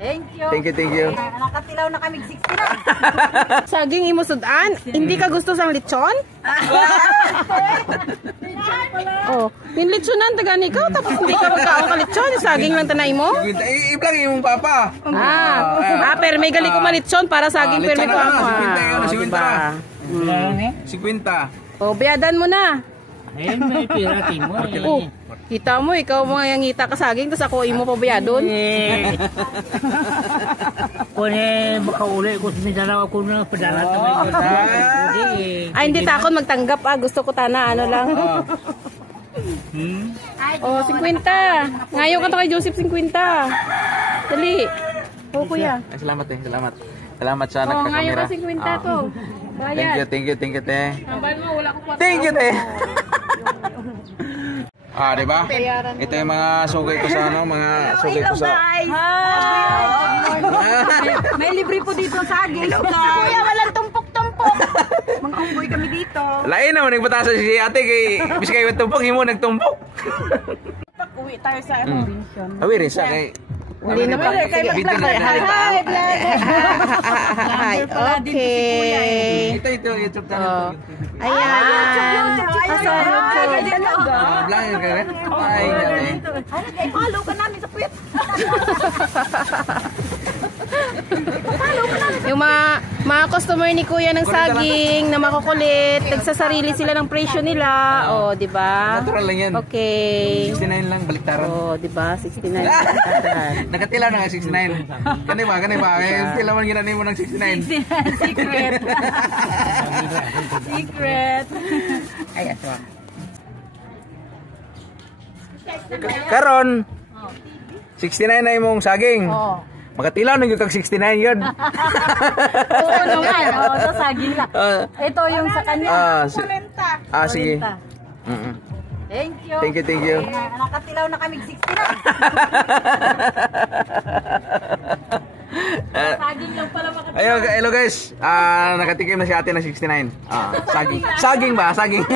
Thank you. Thank you, thank you. Nakatilaw na kami 60 na. Saging imo sudan. Hindi ka gusto sang lechon? Oh, yung lechonan taga ikaw tapos hindi ka magkaon ka lechon, saging lang tanay mo? Iblang yung papa. Pero may gali ko malechon para saging pero may ko ako. 50. Oh, biyadan mo na. Eh, may pirating mo. Oh, kita mo, ikaw mo yung ngita ka saging, tapos ako imo pa biyadon. Kung baka uli ko minsan ako na padala Ay, hindi takon magtanggap gusto ko tana, ano lang. Oh, 50. Ngayon ka to kay Joseph 50. Dali. Oh, kuya. Ay, salamat salamat. Salamat sa Oh, ngayon nagkakamera. ka 50 to. Bayad. Thank you, te. Tambal mo, wala ko pa. Thank you, te. Diba? Ito yung mga sugay ko sa Hi. May libre po dito sa saging. Kuya, walang tumpok-tumpok. Mangunggoy kami dito. Lain naman nagbatasan si ate kay bis kay tumpok himo nagtumpok. Uwi tayo sa convention. Awi rin sa kay Hindi na pa. video na. Hi, okay. Ito YouTube channel. Ayan. Vlogger ka rin? Ay, Ay, follow ka namin sa puwet. Yung mga customer ni Kuya ng saging na makukulit, nagsasarili sila ng presyo nila. Oh, di ba? Natural lang yan. Okay. 69 lang baliktaran. Oh, di ba? 69. Nakatila na nga 69. Kani ba? Tila man ginani mo ng 69. Secret. Secret. Ay, ato. Karon 69 na imong saging. Oo. Makatilaw na yung kag 69 yun. Oo naman. Oo, sa saging lang. Ito yung sa kanya. Sige. Thank you. Thank you. Nakatilaw na kami 60 na. Saging lang pala makatilaw. Ayun, hello guys. Nakatikim na si ate ng 69. Saging. Saging ba? Saging.